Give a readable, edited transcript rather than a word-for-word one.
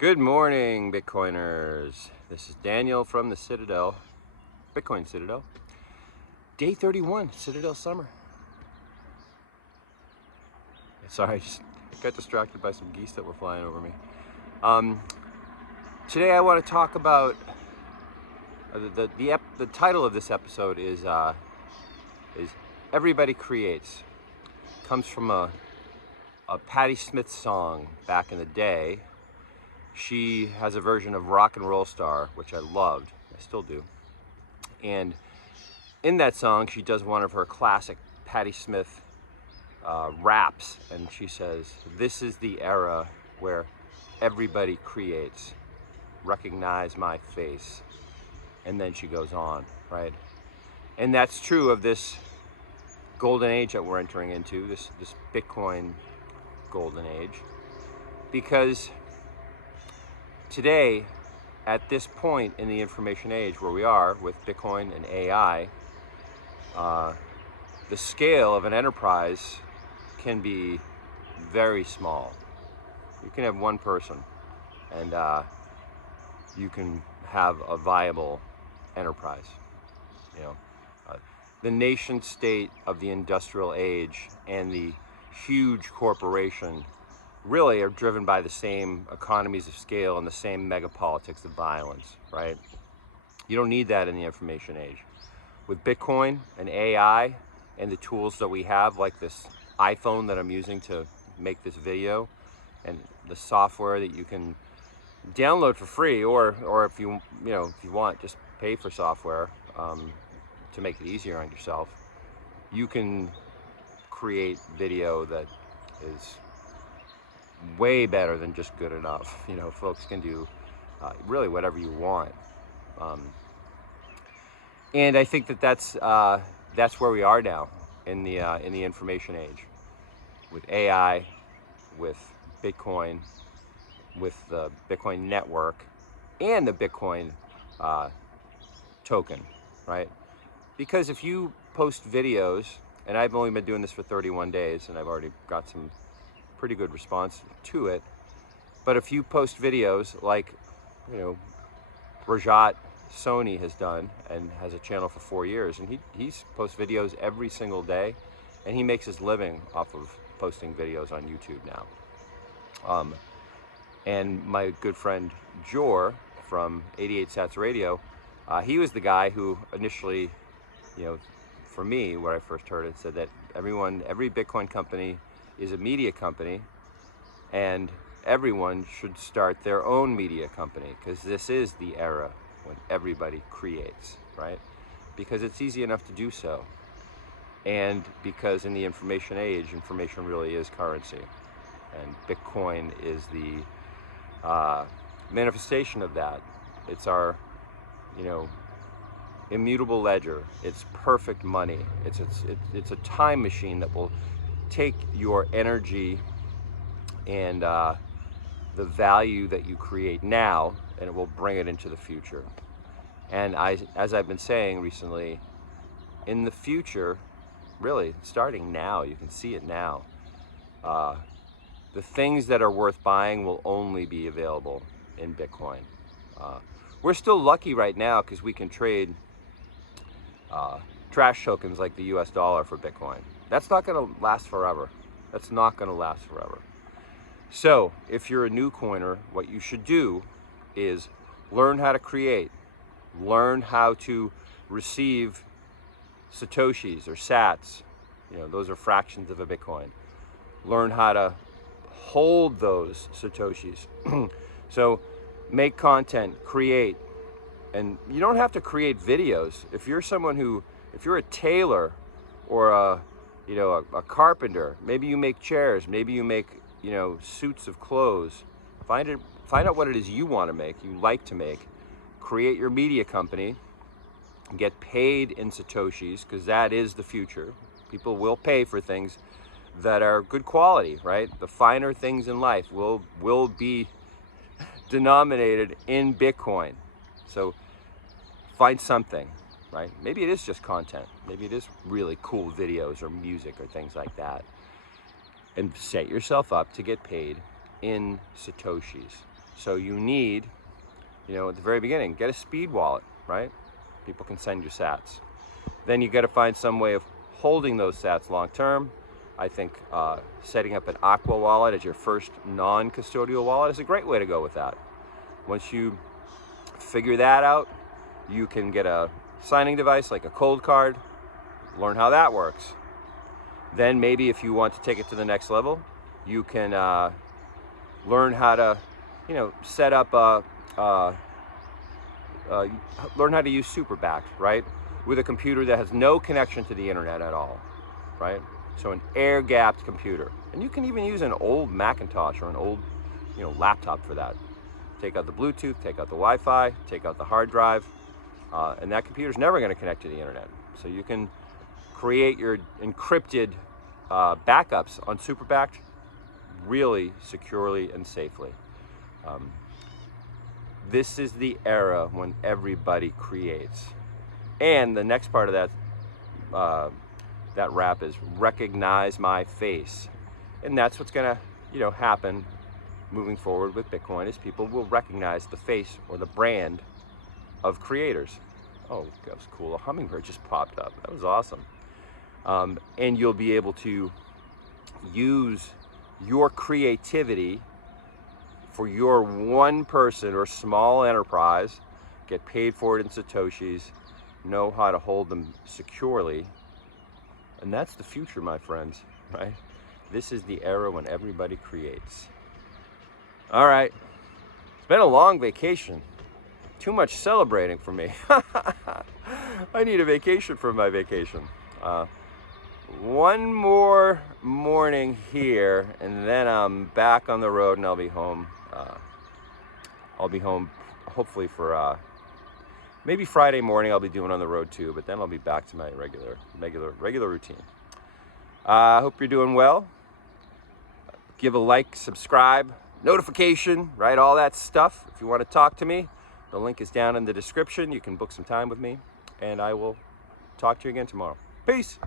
Good morning, Bitcoiners. This is Daniel from the Citadel, Bitcoin Citadel. Day 31, Citadel Summer. Sorry, I just got distracted by some geese that were flying over me. Today I want to talk about the title of this episode is Everybody Creates. Comes from a Patti Smith song back in the day. She has a version of Rock and Roll Star, which I loved. I still do. And in that song, she does one of her classic Patti Smith raps, and she says, "This is the era where everybody creates. Recognize my face." And then she goes on, right? And that's true of this golden age that we're entering into, this Bitcoin golden age, because today, at this point in the information age where we are with Bitcoin and AI, the scale of an enterprise can be very small. You can have one person and you can have a viable enterprise. You know, the nation state of the industrial age and the huge corporation really are driven by the same economies of scale and the same mega politics of violence, right? You don't need that in the information age. With Bitcoin and AI and the tools that we have, like this iPhone that I'm using to make this video, and the software that you can download for free, or if you want, just pay for software to make it easier on yourself, you can create video that is way better than just good enough. Folks can do really whatever you want, and I think that's where we are now in the information age, with AI, with Bitcoin, with the Bitcoin network, and the Bitcoin token, right? Because if you post videos, and I've only been doing this for 31 days, and I've already got some pretty good response to it. But if you post videos like, Rajat Soni has done, and has a channel for 4 years, and he's posts videos every single day, and he makes his living off of posting videos on YouTube now. And my good friend Jor from 88 Sats Radio, he was the guy who initially, for me, where I first heard it, said that every Bitcoin company is a media company, and everyone should start their own media company, because this is the era when everybody creates, right? Because it's easy enough to do so, and because in the information age, information really is currency, and Bitcoin is the manifestation of that. It's our, immutable ledger. It's perfect money. It's a time machine that will take your energy and the value that you create now, and it will bring it into the future. And as I've been saying recently, in the future, really starting now, you can see it now, the things that are worth buying will only be available in Bitcoin. We're still lucky right now because we can trade trash tokens like the US dollar for Bitcoin. That's not going to last forever. That's not going to last forever. So if you're a new coiner, what you should do is learn how to create, learn how to receive Satoshis or Sats. Those are fractions of a Bitcoin. Learn how to hold those Satoshis. So make content, create. And you don't have to create videos. If you're a tailor or a carpenter, maybe you make chairs, maybe you make, suits of clothes. Find out what it is you want to make, you like to make. Create your media company, get paid in Satoshis, because that is the future. People will pay for things that are good quality, right? The finer things in life will be denominated in Bitcoin. So find something, right? Maybe it is just content. Maybe it is really cool videos or music or things like that. And set yourself up to get paid in Satoshis. So you need, at the very beginning, get a speed wallet, right? People can send you sats. Then you got to find some way of holding those sats long term. I think setting up an Aqua wallet as your first non-custodial wallet is a great way to go with that. Once you figure that out, you can get a signing device like a cold card, learn how that works. Then maybe if you want to take it to the next level, you can learn how to, set up learn how to use superbacked, right? With a computer that has no connection to the internet at all, right? So an air-gapped computer. And you can even use an old Macintosh or an old, laptop for that. Take out the Bluetooth, take out the Wi-Fi, take out the hard drive, and that computer's never going to connect to the internet. So you can create your encrypted backups on superbacked really securely and safely. This is the era when everybody creates. And the next part of that rap is recognize my face. And that's what's gonna, happen moving forward with Bitcoin, is people will recognize the face or the brand of creators. Oh, that was cool. A hummingbird just popped up. That was awesome. And you'll be able to use your creativity for your one person or small enterprise, get paid for it in Satoshis, know how to hold them securely. And that's the future, my friends, right? This is the era when everybody creates. All right, it's been a long vacation. Too much celebrating for me. I need a vacation from my vacation. One more morning here, and then I'm back on the road, and I'll be home. I'll be home hopefully for maybe Friday morning. I'll be doing on the road too, but then I'll be back to my regular routine. I hope you're doing well. Give a like, subscribe, notification, right? All that stuff. If you want to talk to me, the link is down in the description. You can book some time with me, and I will talk to you again tomorrow. Peace.